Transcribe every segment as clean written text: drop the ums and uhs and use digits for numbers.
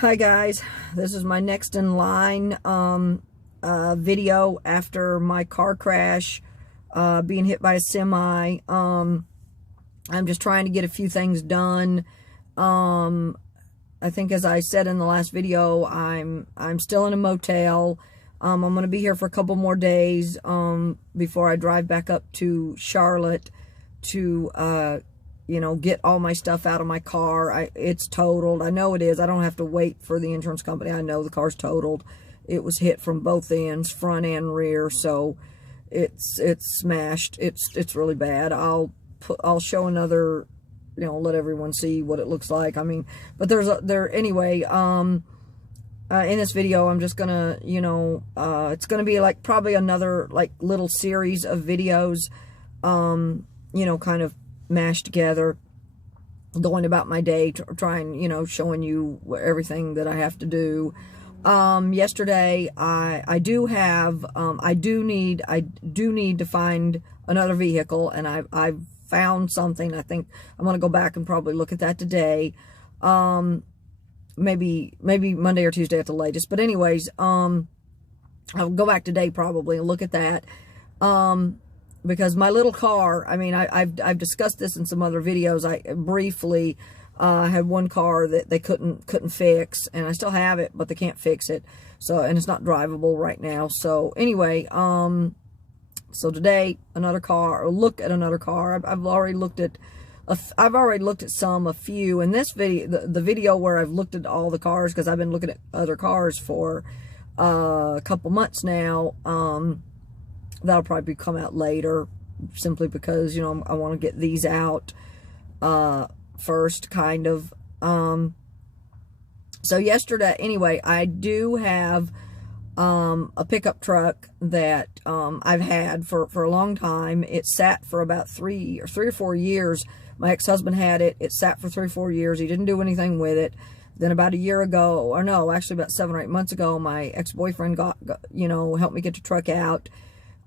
Hi guys, this is my next in line video after my car crash, being hit by a semi. I'm just trying to get a few things done. I think, as I said in the last video, I'm still in a motel. I'm going to be here for a couple more days before I drive back up to Charlotte to get all my stuff out of my car. It's totaled. I know it is. I don't have to wait for the insurance company. I know the car's totaled. It was hit from both ends, front and rear, so it's smashed. It's really bad. I'll show another, let everyone see what it looks like. I mean, but anyway, in this video, I'm just gonna, it's gonna be like probably another like little series of videos, kind of mashed together, going about my day, trying, showing you everything that I have to do. Yesterday, I do need to find another vehicle, and I've found something. I think I'm going to go back and probably look at that today. Maybe Monday or Tuesday at the latest. But anyways, I'll go back today probably and look at that. Because my little car, I mean, I've discussed this in some other videos. I briefly had one car that they couldn't fix, and I still have it, but they can't fix it. So, and it's not drivable right now. So anyway, so today another car, or look at another car. I've already looked at a few. In this video, the video where I've looked at all the cars, because I've been looking at other cars for a couple months now. That'll probably come out later, simply because, I want to get these out first, kind of. So yesterday, anyway, I do have a pickup truck that I've had for a long time. It sat for about 3 or 4 years. My ex-husband had it. It sat for 3 or 4 years. He didn't do anything with it. Then about a year ago, or no, actually about 7 or 8 months ago, my ex-boyfriend got helped me get the truck out.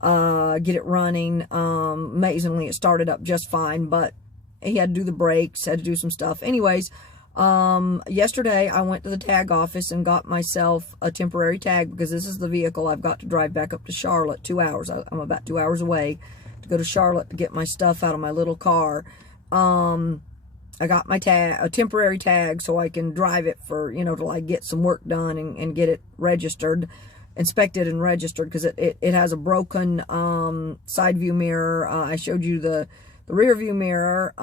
Get it running. Amazingly, it started up just fine, but he had to do the brakes, had to do some stuff. Anyways, yesterday I went to the tag office and got myself a temporary tag, because this is the vehicle I've got to drive back up to Charlotte. 2 hours. I'm about 2 hours away to go to Charlotte to get my stuff out of my little car. I got my a temporary tag, so I can drive it for, to like get some work done and get it registered. Inspected and registered, because it has a broken side view mirror. I showed you the rear view mirror.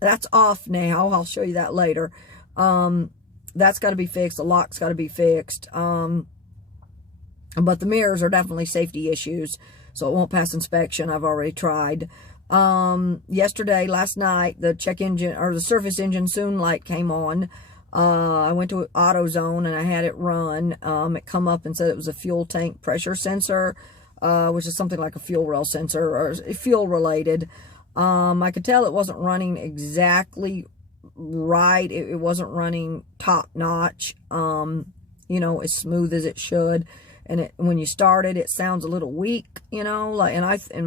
That's off now. I'll show you that later. That's got to be fixed. The lock's got to be fixed. But the mirrors are definitely safety issues, so it won't pass inspection. I've already tried. Last night, the check engine, or the surface engine soon light came on. I went to AutoZone and I had it run. It come up and said it was a fuel tank pressure sensor, which is something like a fuel rail sensor, or fuel related. I could tell it wasn't running exactly right. It wasn't running top notch, as smooth as it should. And when you start it, it sounds a little weak, and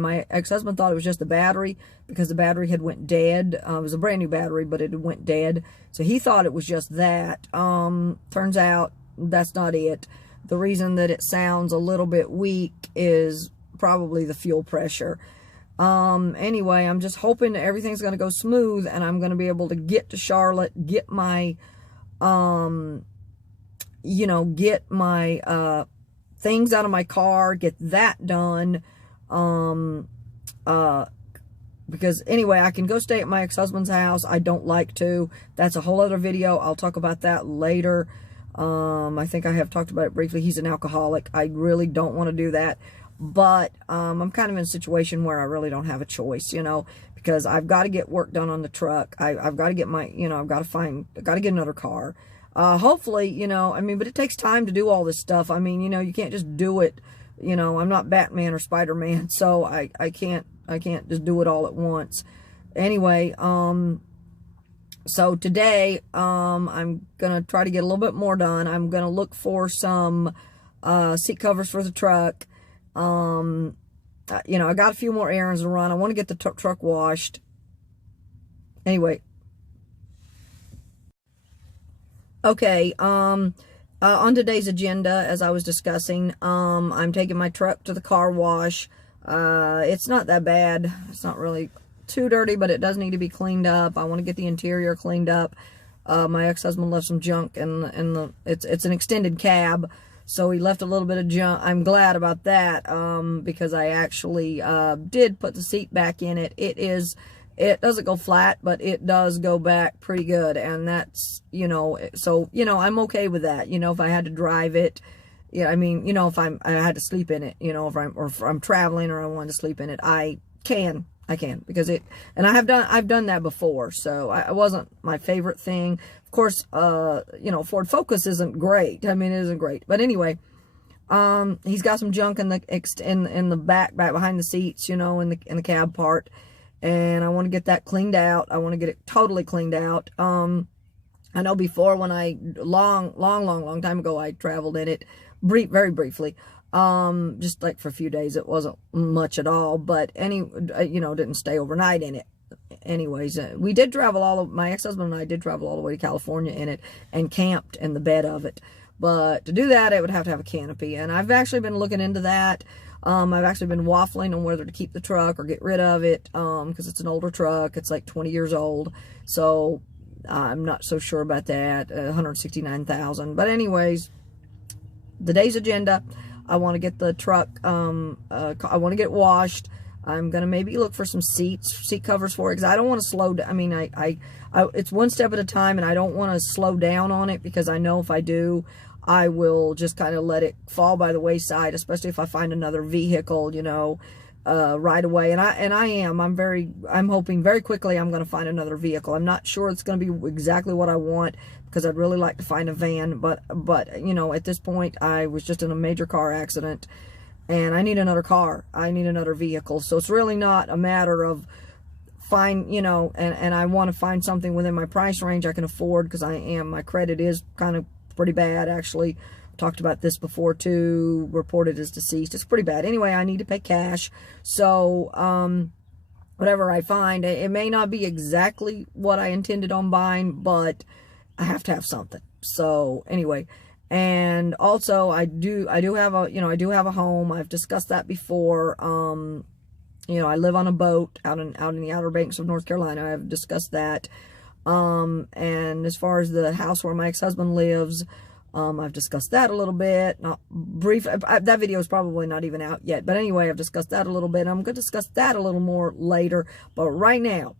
my ex-husband thought it was just the battery, because the battery had went dead. It was a brand new battery, but it had went dead. So he thought it was just that. Turns out that's not it. The reason that it sounds a little bit weak is probably the fuel pressure. Anyway, I'm just hoping that everything's going to go smooth, and I'm going to be able to get to Charlotte, get my, things out of my car, get that done. Because anyway, I can go stay at my ex-husband's house. I don't like to. That's a whole other video. I'll talk about that later. I think I have talked about it briefly. He's an alcoholic. I really don't want to do that. But I'm kind of in a situation where I really don't have a choice, because I've got to get work done on the truck. I've got to get my, I've got to get another car. Hopefully, but it takes time to do all this stuff. I mean, you can't just do it. I'm not Batman or Spider-Man, so I can't just do it all at once. Anyway, so today, I'm going to try to get a little bit more done. I'm going to look for some, seat covers for the truck. I got a few more errands to run. I want to get the truck washed. Anyway, Okay, on today's agenda, as I was discussing, I'm taking my truck to the car wash. It's not that bad. It's not really too dirty, but it does need to be cleaned up. I want to get the interior cleaned up. My ex-husband left some junk in the it's an extended cab, so he left a little bit of junk. I'm glad about that, because I actually did put the seat back in it. It doesn't go flat, but it does go back pretty good, and that's, so, I'm okay with that. If I had to drive it, yeah, I mean, if I had to sleep in it, if I'm traveling or I wanted to sleep in it, I can, because and I've done that before, so it wasn't my favorite thing. Of course, Ford Focus isn't great. I mean, it isn't great, but anyway, he's got some junk in the back behind the seats, in the cab part. And I want to get that cleaned out. I want to get it totally cleaned out. I know before, when long time ago, I traveled in it very briefly. Just like for a few days. It wasn't much at all, but didn't stay overnight in it. Anyways, we did travel my ex-husband and I did travel all the way to California in it and camped in the bed of it. But to do that, it would have to have a canopy. And I've actually been looking into that. I've actually been waffling on whether to keep the truck or get rid of it, because it's an older truck. It's like 20 years old. So I'm not so sure about that. 169,000. But anyways, the day's agenda, I want to get the truck, I want to get it washed. I'm going to maybe look for some seat covers for it, because I don't want to slow down. I mean, it's one step at a time, and I don't want to slow down on it, because I know if I do, I will just kind of let it fall by the wayside, especially if I find another vehicle, right away. And I'm hoping very quickly I'm going to find another vehicle. I'm not sure it's going to be exactly what I want, because I'd really like to find a van. But at this point, I was just in a major car accident, and I need another car. I need another vehicle. So it's really not a matter of and I want to find something within my price range I can afford, because my credit is kind of pretty bad, actually. Talked about this before too. Reported as deceased. It's pretty bad. Anyway, I need to pay cash. So, whatever I find, it may not be exactly what I intended on buying, but I have to have something. So, anyway, and also I do have a home. I've discussed that before. I live on a boat out in the Outer Banks of North Carolina. I've discussed that. And as far as the house where my ex-husband lives, I've discussed that a little bit. Not brief. That video is probably not even out yet. But anyway, I've discussed that a little bit. I'm going to discuss that a little more later. But right now,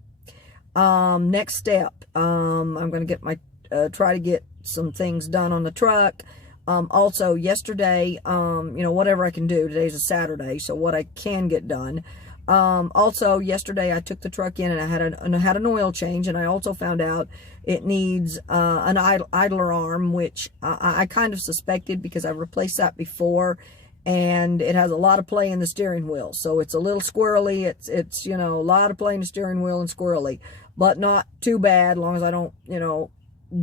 next step, I'm going to try to get some things done on the truck. Also, yesterday, whatever I can do. Today's a Saturday, so what I can get done. Also, yesterday I took the truck in and I had an oil change, and I also found out it needs an idler arm, which I kind of suspected, because I've replaced that before, and it has a lot of play in the steering wheel. So it's a little squirrely. It's a lot of play in the steering wheel and squirrely, but not too bad, as long as I don't,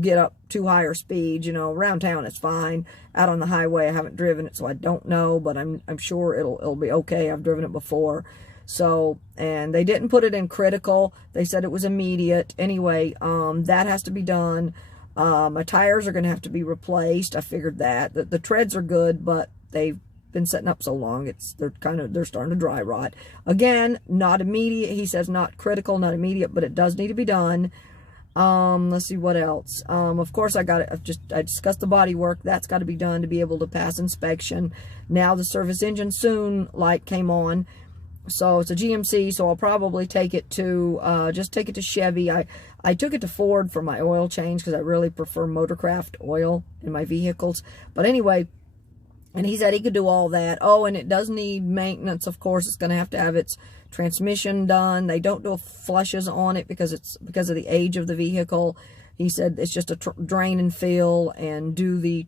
get up too higher speed. Around town it's fine. Out on the highway I haven't driven it, so I don't know, but I'm sure it'll be okay. I've driven it before. So, and they didn't put it in critical. They said it was immediate. Anyway, that has to be done. My tires are going to have to be replaced. I figured that. The treads are good, but they've been sitting up so long, they're starting to dry rot. Again, not immediate. He says not critical, not immediate, but it does need to be done. Let's see what else. Of course, I discussed the body work. That's got to be done to be able to pass inspection. Now the service engine soon light came on. So it's a GMC, so I'll probably take it to, just take it to Chevy. I took it to Ford for my oil change, because I really prefer Motorcraft oil in my vehicles. But anyway, and he said he could do all that. Oh, and it does need maintenance, of course. It's going to have its transmission done. They don't do flushes on it because of the age of the vehicle. He said it's just a drain and fill, and do the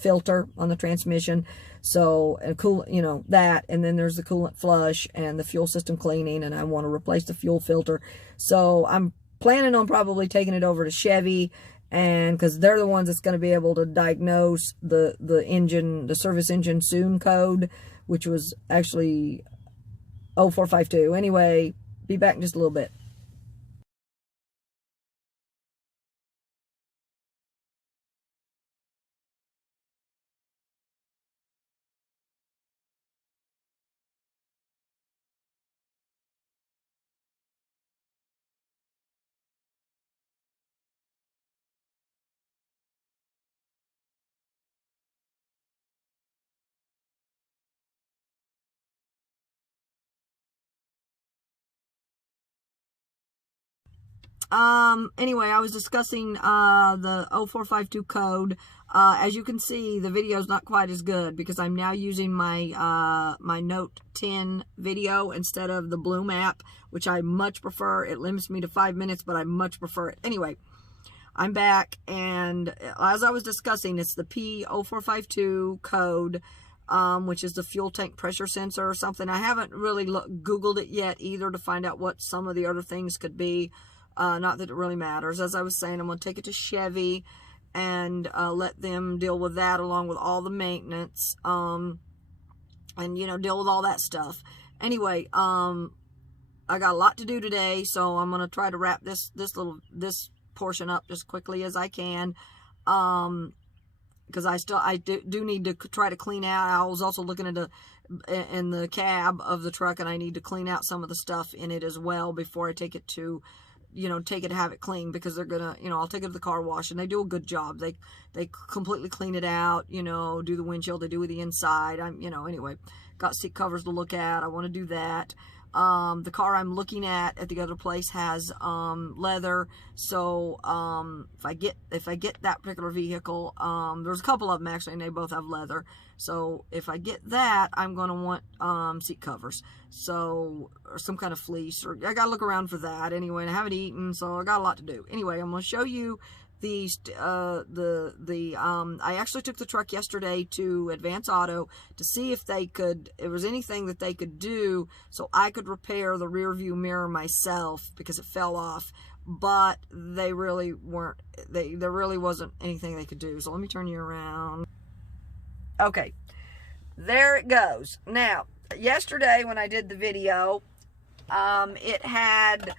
filter on the transmission. So, and that, and then there's the coolant flush and the fuel system cleaning, and I want to replace the fuel filter. So I'm planning on probably taking it over to Chevy, and because they're the ones that's going to be able to diagnose the service engine soon code, which was actually 0452. Anyway, be back in just a little bit. Anyway, I was discussing the 0452 code. As you can see, the video is not quite as good because I'm now using my my Note 10 video instead of the Bloom app, which I much prefer. It limits me to 5 minutes, but I much prefer it. Anyway, I'm back, and as I was discussing, it's the P0452 code, which is the fuel tank pressure sensor or something. I haven't really Googled it yet either to find out what some of the other things could be. Not that it really matters. As I was saying, I'm going to take it to Chevy and let them deal with that along with all the maintenance, and, you know, deal with all that stuff. Anyway, I got a lot to do today, so I'm going to try to wrap this portion up as quickly as I can, because I do need to try to clean out. I was also looking at in the cab of the truck, and I need to clean out some of the stuff in it as well before I take it to, you know, have it clean, because they're gonna, you know, I'll take it to the car wash, and they do a good job. They completely clean it out, you know, do the windshield, they do the inside. You know, anyway, got seat covers to look at. I want to do that. The car I'm looking at the other place has leather, so if I get that particular vehicle, there's a couple of them actually, and they both have leather. So if I get that, I'm going to want seat covers, so, or some kind of fleece, or I got to look around for that. Anyway, and I haven't eaten, so I got a lot to do. Anyway, I'm going to show you these, I actually took the truck yesterday to Advance Auto to see if there was anything that they could do so I could repair the rear view mirror myself, because it fell off, but they really weren't, there really wasn't anything they could do. So let me turn you around. Okay, there it goes. Now, yesterday when I did the video, it had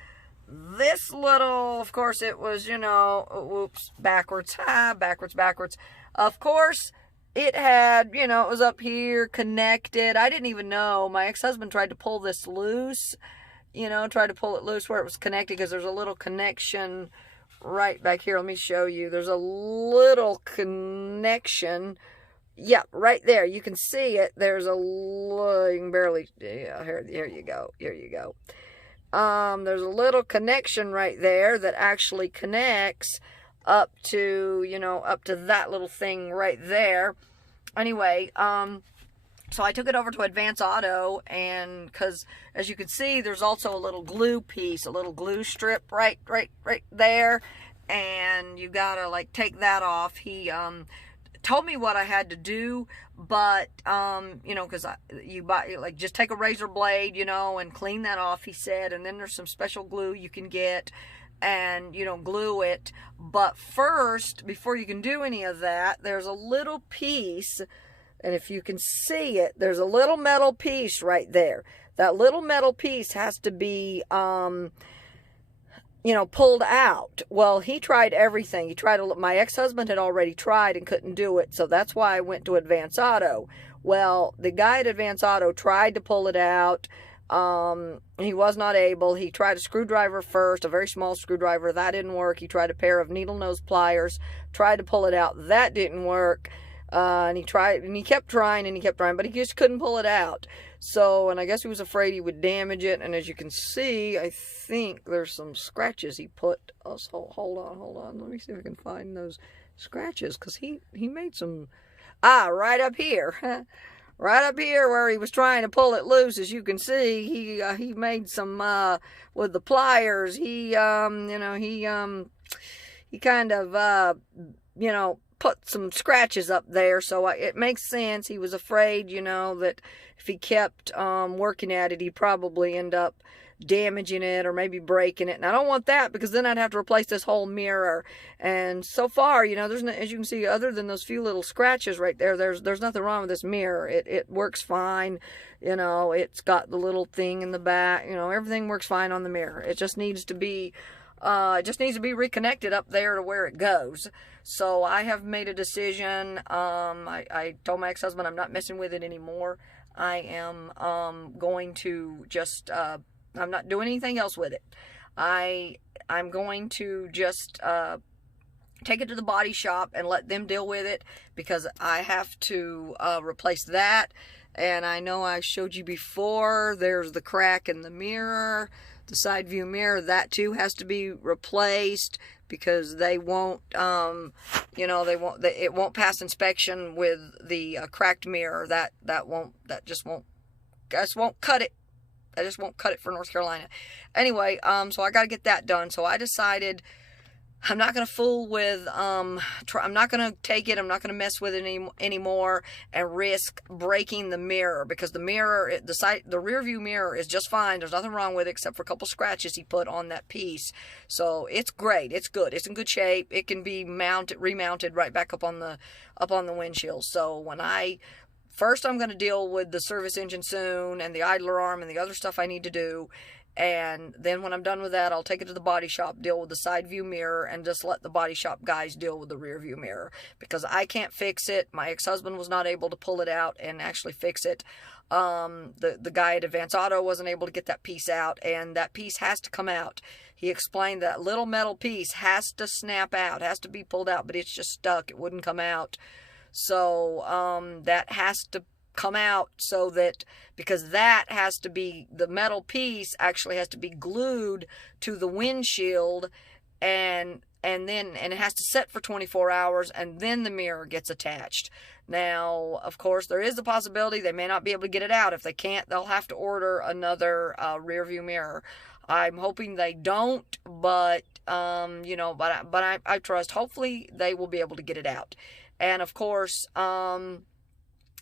this little, of course it was, you know, whoops, backwards, backwards. Of course, it had, you know, it was up here connected. I didn't even know. My ex-husband tried to pull this loose, you know, tried to pull it loose where it was connected, because there's a little connection right back here. Let me show you. There's a little connection. Yeah, right there. You can see it. There's you can barely, yeah, here you go. Here you go. There's a little connection right there that actually connects up to, you know, up to that little thing right there. Anyway, so I took it over to Advance Auto, and because as you can see, there's also a little glue piece, a little glue strip right there, and you gotta like take that off. He told me what I had to do, but you know, because you buy, like, just take a razor blade, you know, and clean that off, he said, and then there's some special glue you can get, and, you know, glue it. But first, before you can do any of that, there's a little piece, and if you can see it, there's a little metal piece right there. That little metal piece has to be you know, pulled out. Well, he tried everything. He tried my ex-husband had already tried and couldn't do it, so that's why I went to Advance Auto. Well, the guy at Advance Auto tried to pull it out. He was not able. He tried a screwdriver first, a very small screwdriver. That didn't work. He tried a pair of needle nose pliers, tried to pull it out. That didn't work. And he kept trying, but he just couldn't pull it out. So, and I guess he was afraid he would damage it. And as you can see, I think there's some scratches he put. Oh, so hold on. Let me see if I can find those scratches, because he made some. Right up here. Right up here where he was trying to pull it loose, as you can see, he made some, with the pliers, he kind of, you know, put some scratches up there, so it makes sense. He was afraid, you know, that if he kept working at it, he'd probably end up damaging it or maybe breaking it, and I don't want that, because then I'd have to replace this whole mirror. And so far, you know, there's no, as you can see, other than those few little scratches right there, there's nothing wrong with this mirror. It works fine, you know. It's got the little thing in the back, you know, everything works fine on the mirror. It just needs to be reconnected up there to where it goes. So I have made a decision. I told my ex-husband I'm not messing with it anymore. I am going to just I'm not doing anything else with it. I'm going to just take it to the body shop and let them deal with it, because I have to replace that. And I know I showed you before, there's the crack in the mirror. the side view mirror, that too has to be replaced because they won't, you know, it won't pass inspection with the cracked mirror. That just won't cut it. I just won't cut it for North Carolina. Anyway, so I got to get that done. So I decided I'm not going to fool with, I'm not going to take it, I'm not going to mess with it anymore and risk breaking the mirror, because the mirror, the rear view mirror is just fine. There's nothing wrong with it except for a couple scratches he put on that piece. So it's great, it's good, it's in good shape. It can be remounted right back up on the windshield. So when first I'm going to deal with the service engine soon and the idler arm and the other stuff I need to do. And then when I'm done with that, I'll take it to the body shop, deal with the side view mirror, and just let the body shop guys deal with the rear view mirror, because I can't fix it. My ex-husband was not able to pull it out and actually fix it. The guy at Advance Auto wasn't able to get that piece out, and that piece has to come out. He explained that little metal piece has to snap out, has to be pulled out, but it's just stuck. It wouldn't come out. So that has to come out, so that, because that has to be, the metal piece actually has to be glued to the windshield, and it has to set for 24 hours, and then the mirror gets attached. Now, of course, there is the possibility they may not be able to get it out. If they can't, they'll have to order another rear view mirror. I'm hoping they don't, but you know, but I trust. Hopefully, they will be able to get it out. And of course,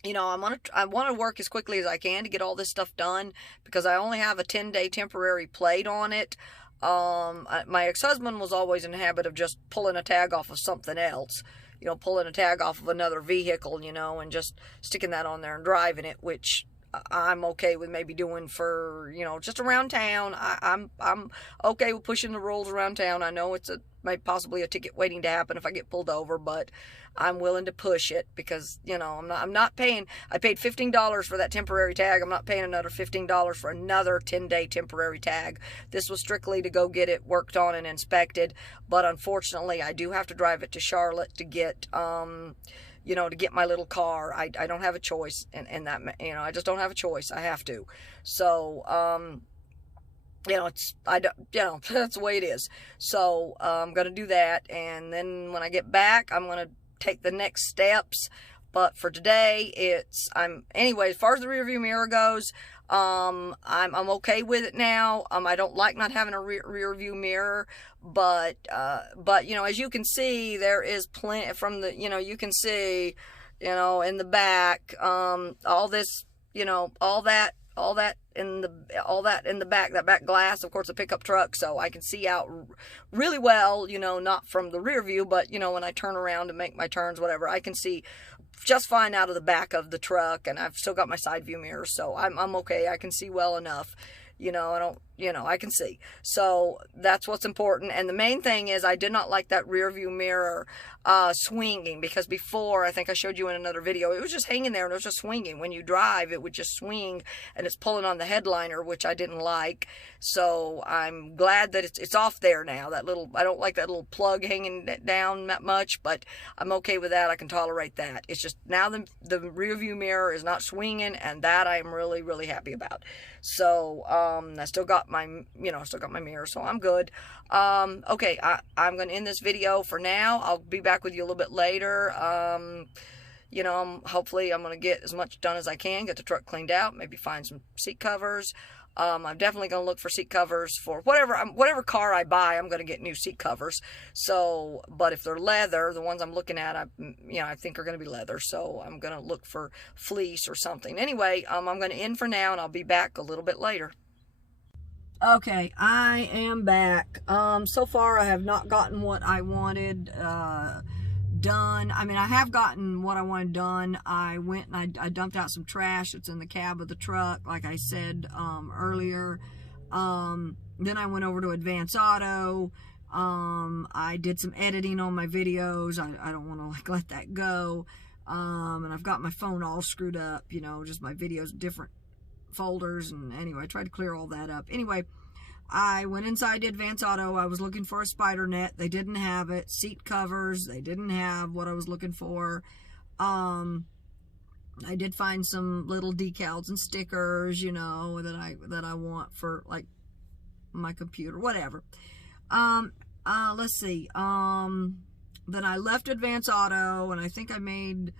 you know, I want to work as quickly as I can to get all this stuff done, because I only have a 10-day temporary plate on it. My ex-husband was always in the habit of just pulling a tag off of something else, you know, pulling a tag off of another vehicle, you know, and just sticking that on there and driving it, which I'm okay with maybe doing for, you know, just around town. I'm okay with pushing the rules around town. I know it's possibly a ticket waiting to happen if I get pulled over, but I'm willing to push it, because, you know, I'm not paying. I paid $15 for that temporary tag. I'm not paying another $15 for another 10-day temporary tag. This was strictly to go get it worked on and inspected, but unfortunately I do have to drive it to Charlotte to get you know, to get my little car. I don't have a choice in that, you know, I just don't have a choice. I have to. So you know, you know, that's the way it is. So I'm going to do that, and then when I get back, I'm going to take the next steps. But for today, anyway, as far as the rear view mirror goes, I'm okay with it now. I don't like not having a rear view mirror, but you know, as you can see, there is plenty from the, you know, you can see, you know, in the back, all this, you know, all that in the back, that back glass, of course, a pickup truck, so I can see out really well, you know, not from the rear view, but, you know, when I turn around and make my turns, whatever, I can see just fine out of the back of the truck, and I've still got my side view mirror, so I'm okay. I can see well enough, you know, I can see. So that's what's important. And the main thing is, I did not like that rear view mirror swinging, because before, I think I showed you in another video, it was just hanging there and it was just swinging. When you drive, it would just swing, and it's pulling on the headliner, which I didn't like. So I'm glad that it's off there now. I don't like that little plug hanging down that much, but I'm okay with that. I can tolerate that. It's just now the rear view mirror is not swinging, and that I'm really, really happy about. So I still got my mirror, so I'm good. Okay, I'm going to end this video for now. I'll be back with you a little bit later. You know, hopefully I'm going to get as much done as I can, get the truck cleaned out, maybe find some seat covers. I'm definitely going to look for seat covers for whatever car I buy. I'm going to get new seat covers. So, but if they're leather, the ones I'm looking at, I think are going to be leather. So I'm going to look for fleece or something. Anyway, I'm going to end for now, and I'll be back a little bit later. Okay, I am back. So far I have not gotten what I wanted done. I mean, I have gotten what I wanted done. I went and I dumped out some trash that's in the cab of the truck, like I said earlier. Then I went over to Advance Auto. I did some editing on my videos. I don't want to let that go. And I've got my phone all screwed up, you know, just my videos, different folders, and anyway, I tried to clear all that up. Anyway, I went inside Advance Auto. I was looking for a spider net. They didn't have it. Seat covers, they didn't have what I was looking for. I did find some little decals and stickers, you know, that I want for, like, my computer, whatever. Let's see. Then I left Advance Auto, and I think I made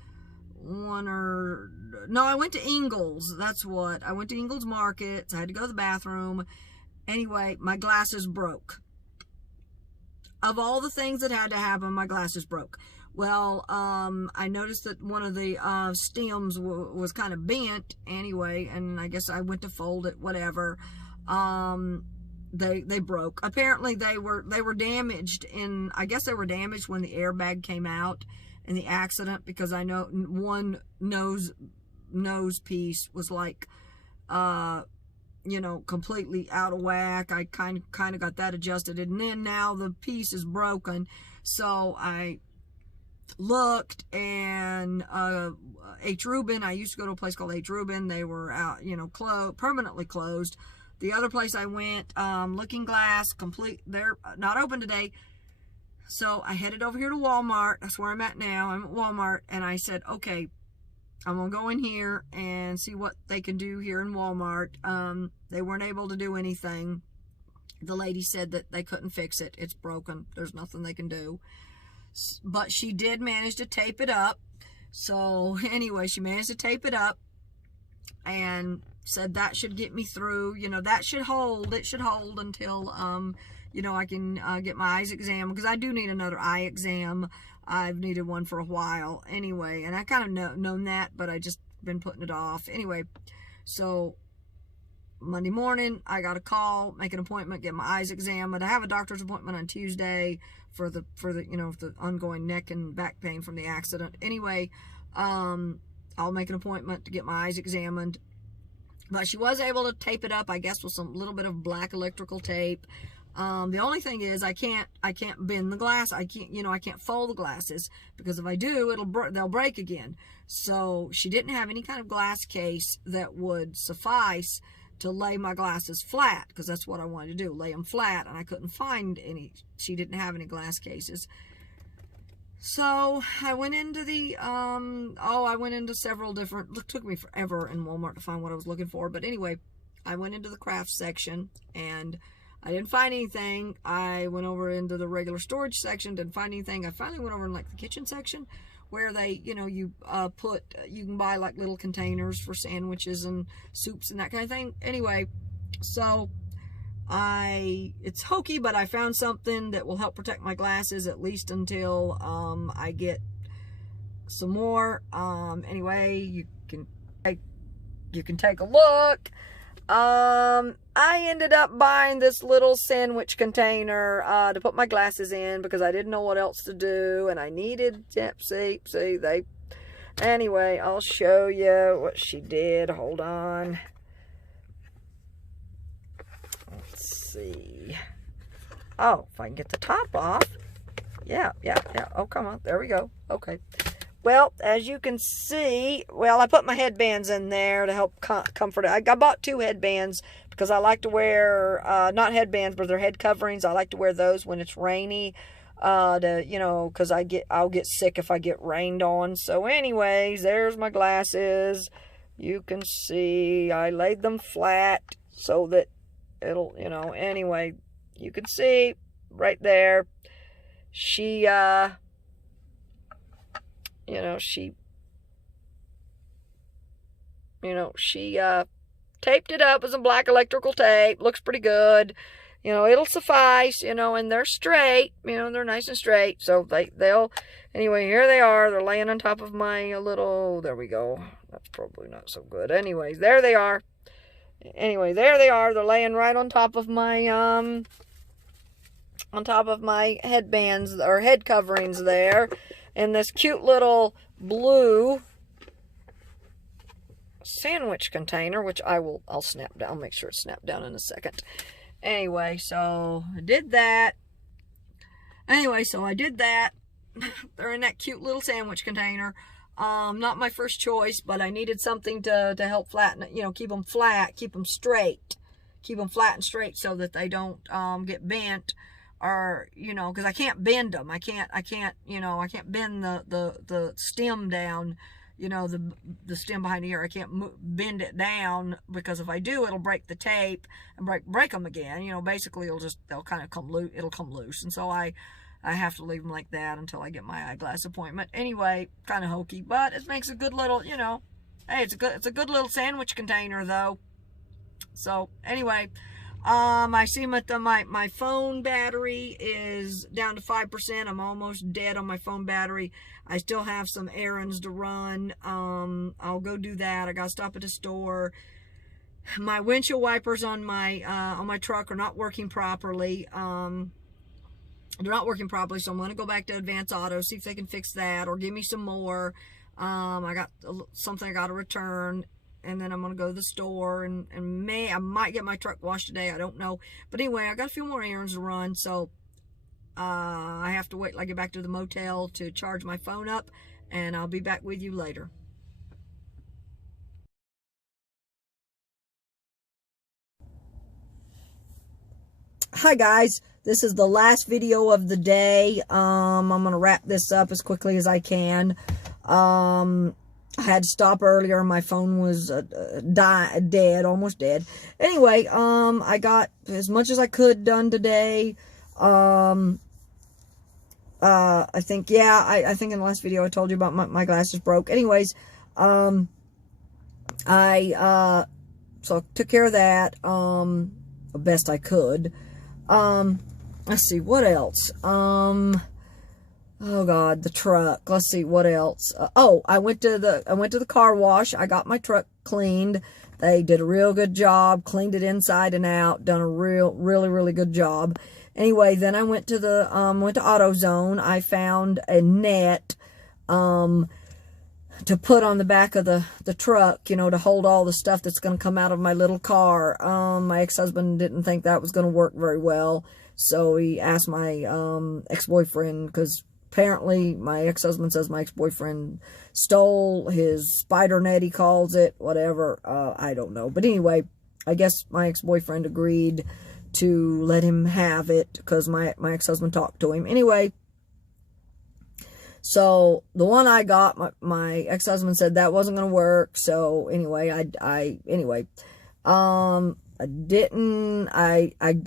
I went to Ingles. That's what. I went to Ingles Market. I had to go to the bathroom. Anyway, my glasses broke. Of all the things that had to happen, my glasses broke. Well, I noticed that one of the stems was kind of bent anyway, and I guess I went to fold it, whatever. They broke. Apparently they were damaged I guess they were damaged when the airbag came out in the accident, because I know one nose piece was like completely out of whack. I kind of got that adjusted, and then now the piece is broken. So I looked, and H. Rubin, I used to go to a place called H. Rubin. They were out, permanently closed. The other place I went, Looking Glass, they're not open today. So I headed over here to Walmart. That's where I'm at now. I'm at Walmart, and I said, okay, I'm going to go in here and see what they can do here in Walmart. They weren't able to do anything. The lady said that they couldn't fix it. It's broken. There's nothing they can do. But she did manage to tape it up. So anyway, she managed to tape it up and said that should get me through. That should hold. It should hold until, I can get my eyes examined, because I do need another eye exam. I've needed one for a while anyway, and I kind of known that, but I just been putting it off. Anyway, so Monday morning, I got a call, make an appointment, get my eyes examined. I have a doctor's appointment on Tuesday for the the ongoing neck and back pain from the accident. Anyway, I'll make an appointment to get my eyes examined. But she was able to tape it up, I guess, with some little bit of black electrical tape. The only thing is I can't bend the glass. I can't fold the glasses, because if I do, they'll break again. So she didn't have any kind of glass case that would suffice to lay my glasses flat, because that's what I wanted to do, lay them flat, and I couldn't find any. She didn't have any glass cases. So I went into several different, it took me forever in Walmart to find what I was looking for. But anyway, I went into the crafts section, and I didn't find anything. I went over into the regular storage section, didn't find anything. I finally went over in like the kitchen section, where they, you can buy like little containers for sandwiches and soups and that kind of thing. Anyway, so it's hokey, but I found something that will help protect my glasses, at least until I get some more. Anyway, you can take a look. I ended up buying this little sandwich container to put my glasses in, because I didn't know what else to do, and I needed, anyway, I'll show you what she did. Hold on. Let's see. Oh, if I can get the top off. Yeah. Oh, come on. There we go. Okay. Well, as you can see, I put my headbands in there to help comfort it. I bought 2 headbands because I like to wear, not headbands, but they're head coverings. I like to wear those when it's rainy, because I'll get sick if I get rained on. So anyways, there's my glasses. You can see I laid them flat so that it'll, anyway, you can see right there. She taped it up with some black electrical tape. Looks pretty good. It'll suffice, and they're straight, they're nice and straight. So anyway, here they are. They're laying on top of my little, there we go. That's probably not so good. Anyways, there they are. They're laying right on top of my, headbands, or head coverings there. And this cute little blue sandwich container, which I'll snap down. I'll make sure it's snapped down in a second. Anyway, so I did that. They're in that cute little sandwich container. Not my first choice, but I needed something to help flatten it, keep them flat, keep them straight. Keep them flat and straight so that they don't get bent. Or, because I can't bend them. I can't bend the stem down you know, the stem behind the ear. I can't bend it down, because if I do, it'll break the tape and break them again. You know, basically they'll kind of come loose. It'll come loose, and so I have to leave them like that until I get my eyeglass appointment. Anyway, kind of hokey, but it makes a good little, you know, hey, it's a good little sandwich container though. So anyway, I see my phone battery is down to 5%. I'm almost dead on my phone battery. I still have some errands to run. I'll go do that. I gotta stop at a store. My windshield wipers on my truck are not working properly. They're not working properly, so I'm going to go back to Advance Auto, see if they can fix that or give me some more. I got something I got to return, and then I'm going to go to the store, and I might get my truck washed today. I don't know. But anyway, I got a few more errands to run, so I have to wait till I get back to the motel to charge my phone up, and I'll be back with you later. Hi guys, this is the last video of the day. I'm gonna wrap this up as quickly as I can. I had to stop earlier. My phone was dead, almost dead. Anyway, I got as much as I could done today. I think, yeah, I think in the last video I told you about my glasses broke. Anyways, so I took care of that, the best I could. Let's see, what else? Oh God, the truck. Let's see, what else? I went to the car wash. I got my truck cleaned. They did a real good job, cleaned it inside and out, done a really good job. Anyway, then I went to AutoZone. I found a net, to put on the back of the truck, you know, to hold all the stuff that's going to come out of my little car. My ex-husband didn't think that was going to work very well, so he asked my ex-boyfriend, because apparently my ex-husband says my ex-boyfriend stole his spider net, he calls it, whatever. I don't know. But anyway, I guess my ex-boyfriend agreed to let him have it, because my ex-husband talked to him. Anyway, so the one I got, my ex-husband said that wasn't going to work. So anyway,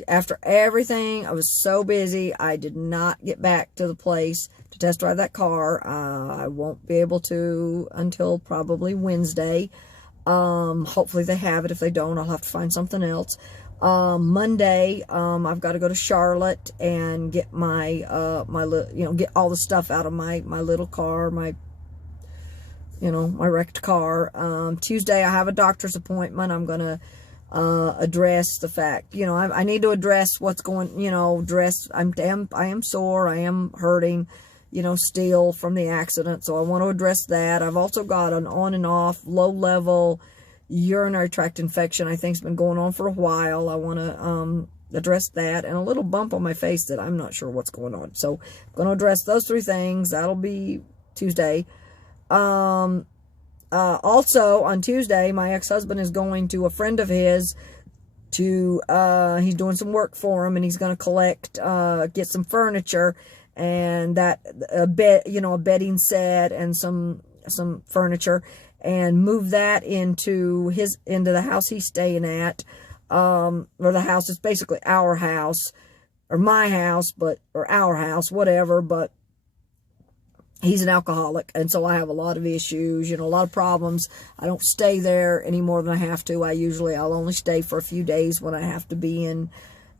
after everything, I was so busy, I did not get back to the place to test drive that car. I won't be able to until probably Wednesday. Hopefully they have it. If they don't, I'll have to find something else. Monday, I've got to go to Charlotte and get my get all the stuff out of my little car, my wrecked car. Tuesday, I have a doctor's appointment. I'm going to address the fact, I need to address what's going, I am sore, I am hurting, still from the accident, so I want to address that. I've also got an on and off low level urinary tract infection. I think it's been going on for a while. I want to address that, and a little bump on my face that I'm not sure what's going on. So I'm going to address those three things. That'll be Tuesday. Also on Tuesday, my ex-husband is going to a friend of his to he's doing some work for him, and he's going to get some furniture, and that a bedding set and some furniture, and move that into the house he's staying at, or the house is basically our house, or my house, or our house, whatever. But he's an alcoholic, and so I have a lot of issues, a lot of problems. I don't stay there any more than I have to. I'll only stay for a few days when I have to be in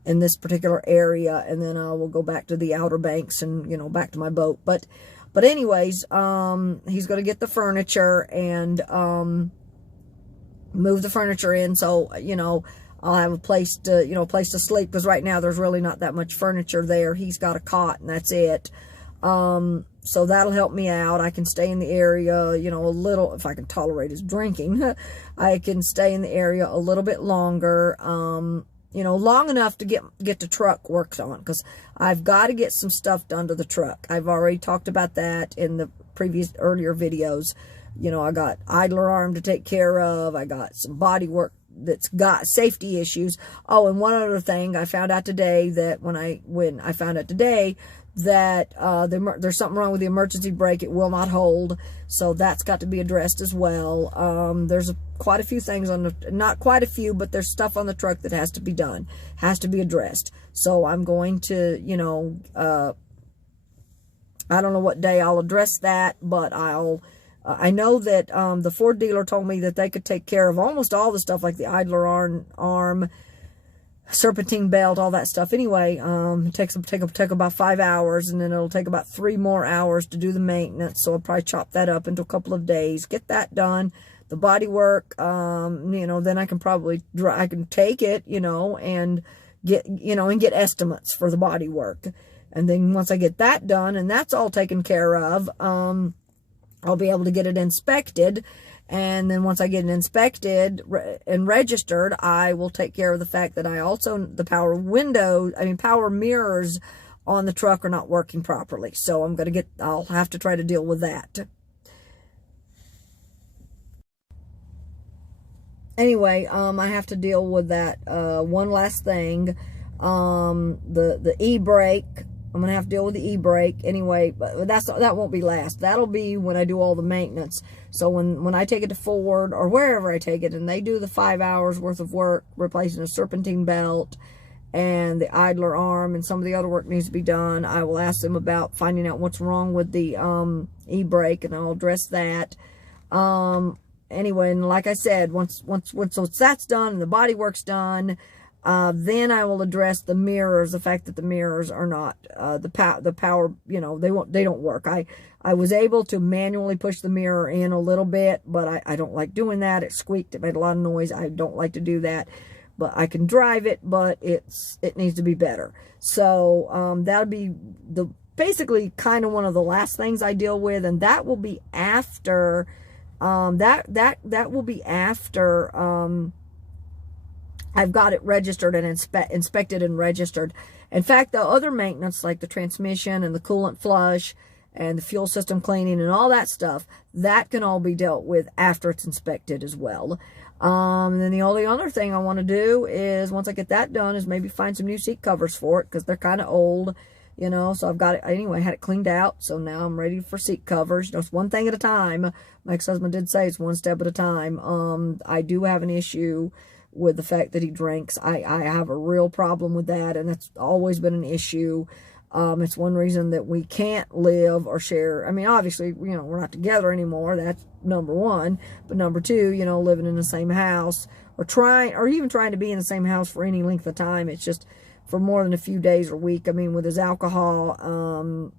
this particular area, and then I will go back to the Outer Banks and back to my boat. But anyways, he's going to get the furniture and move the furniture in, so I'll have a place to sleep, because right now there's really not that much furniture there. He's got a cot, and that's it. So that'll help me out. I can stay in the area, a little, if I can tolerate his drinking. I can stay in the area a little bit longer, long enough to get the truck worked on, because I've got to get some stuff done to the truck. I've already talked about that in the earlier videos. I got idler arm to take care of. I got some body work that's got safety issues. Oh, and one other thing, I found out today that when I found out today that there's something wrong with the emergency brake. It will not hold. So that's got to be addressed as well. There's quite a few things on the, not quite a few, but there's stuff on the truck that has to be done, has to be addressed. So I'm going to, you know, I don't know what day I'll address that, but I know that the Ford dealer told me that they could take care of almost all the stuff, like the idler arm, serpentine belt, all that stuff. Anyway, it take about 5 hours, and then it'll take about 3 more hours to do the maintenance. So I'll probably chop that up into a couple of days, get that done. The body work, you know, then I can probably I can take it, you know, and get estimates for the body work. And then once I get that done and that's all taken care of, I'll be able to get it inspected. And then once I get it inspected and registered, I will take care of the fact that the power mirrors on the truck are not working properly. So I'll have to try to deal with that. Anyway, I have to deal with that. One last thing, the e-brake. I'm going to have to deal with the e-brake anyway, but that won't be last. That'll be when I do all the maintenance. So when I take it to Ford or wherever I take it and they do the 5 hours worth of work, replacing a serpentine belt and the idler arm and some of the other work needs to be done, I will ask them about finding out what's wrong with the e-brake, and I'll address that. Anyway, and like I said, once that's done and the body work's done, then I will address the mirrors, the fact that the mirrors are not, the power, you know, they don't work. I was able to manually push the mirror in a little bit, but I don't like doing that. It squeaked, it made a lot of noise. I don't like to do that, but I can drive it, but it needs to be better. So, that'll be basically kind of one of the last things I deal with, and that will be after, that will be after, I've got it registered and inspected and registered. In fact, the other maintenance, like the transmission and the coolant flush and the fuel system cleaning and all that stuff, that can all be dealt with after it's inspected as well. And then the only other thing I want to do is, once I get that done, is maybe find some new seat covers for it, because they're kind of old, you know. So I've got it, anyway, I had it cleaned out. So now I'm ready for seat covers. You know, it's one thing at a time. My ex-husband did say it's one step at a time. I do have an issue with the fact that he drinks. I have a real problem with that, and that's always been an issue. It's one reason that we can't live or share. I mean, obviously, you know, we're not together anymore. That's number one. But number two, you know, living in the same house or even trying to be in the same house for any length of time. It's just for more than a few days or week. I mean, with his alcohol,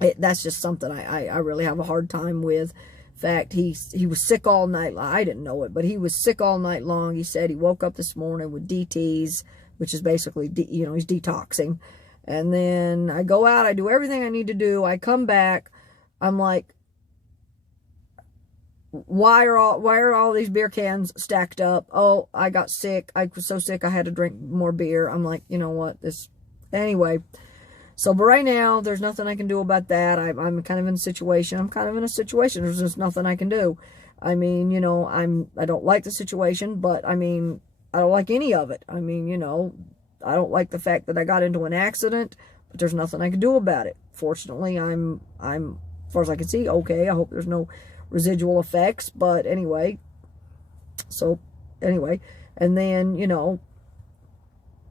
that's just something I really have a hard time with. In fact, he was sick all night long. I didn't know it, but he was sick all night long. He said he woke up this morning with DTs, which is basically, you know, he's detoxing. And then I go out, I do everything I need to do. I come back, I'm like, why are all these beer cans stacked up? Oh, I got sick. I was so sick I had to drink more beer. I'm like, you know what? Anyway. So, but right now, there's nothing I can do about that. I'm kind of in a situation. There's just nothing I can do. I mean, you know, I don't like the situation, but I mean, I don't like any of it. I mean, you know, I don't like the fact that I got into an accident, but there's nothing I can do about it. Fortunately, I'm, as far as I can see, okay. I hope there's no residual effects, but anyway. So, anyway, and then, you know,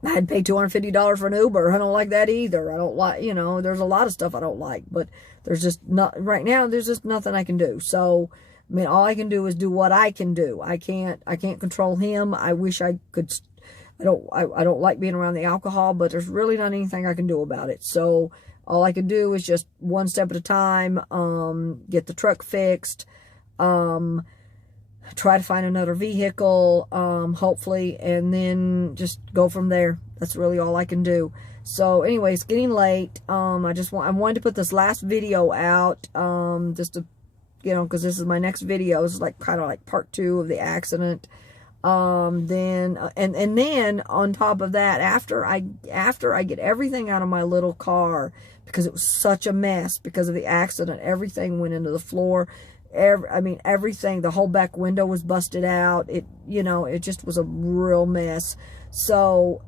I'd pay $250 for an Uber. I don't like that either. I don't like, you know, there's a lot of stuff I don't like, but there's just not, right now, there's just nothing I can do. So, I mean, all I can do is do what I can do. I can't control him. I wish I could. I don't like being around the alcohol, but there's really not anything I can do about it. So all I can do is just one step at a time, get the truck fixed, try to find another vehicle, hopefully, and then just go from there. That's really all I can do. So anyway, it's getting late. I wanted to put this last video out, just to, you know, because this is my next video. It's like kind of like part 2 of the accident. Then on top of that, after I get everything out of my little car, because it was such a mess because of the accident, everything went into the floor. I mean, everything, the whole back window was busted out. You know, it just was a real mess. So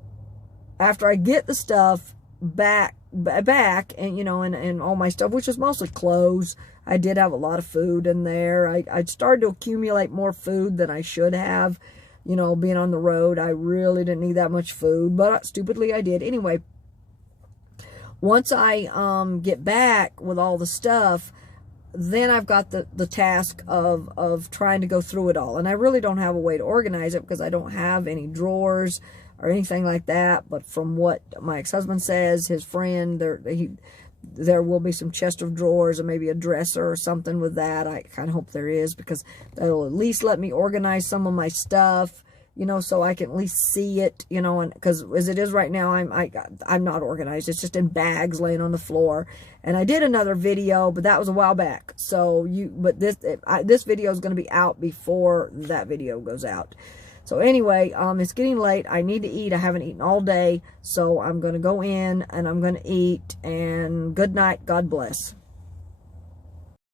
after I get the stuff back back, and you know, and all my stuff, which was mostly clothes. I did have a lot of food in there. I started to accumulate more food than I should have. You know, being on the road, I really didn't need that much food, but stupidly I did. Anyway, once I get back with all the stuff, then I've got the task of trying to go through it all. And I really don't have a way to organize it because I don't have any drawers or anything like that. But from what my ex-husband says, his friend, there will be some chest of drawers and maybe a dresser or something with that. I kind of hope there is, because that'll at least let me organize some of my stuff, you know, so I can at least see it, you know, and because as it is right now, I'm not organized. It's just in bags laying on the floor. And I did another video, but that was a while back. So this video is going to be out before that video goes out. So anyway, it's getting late. I need to eat. I haven't eaten all day. So I'm going to go in and I'm going to eat. And good night. God bless.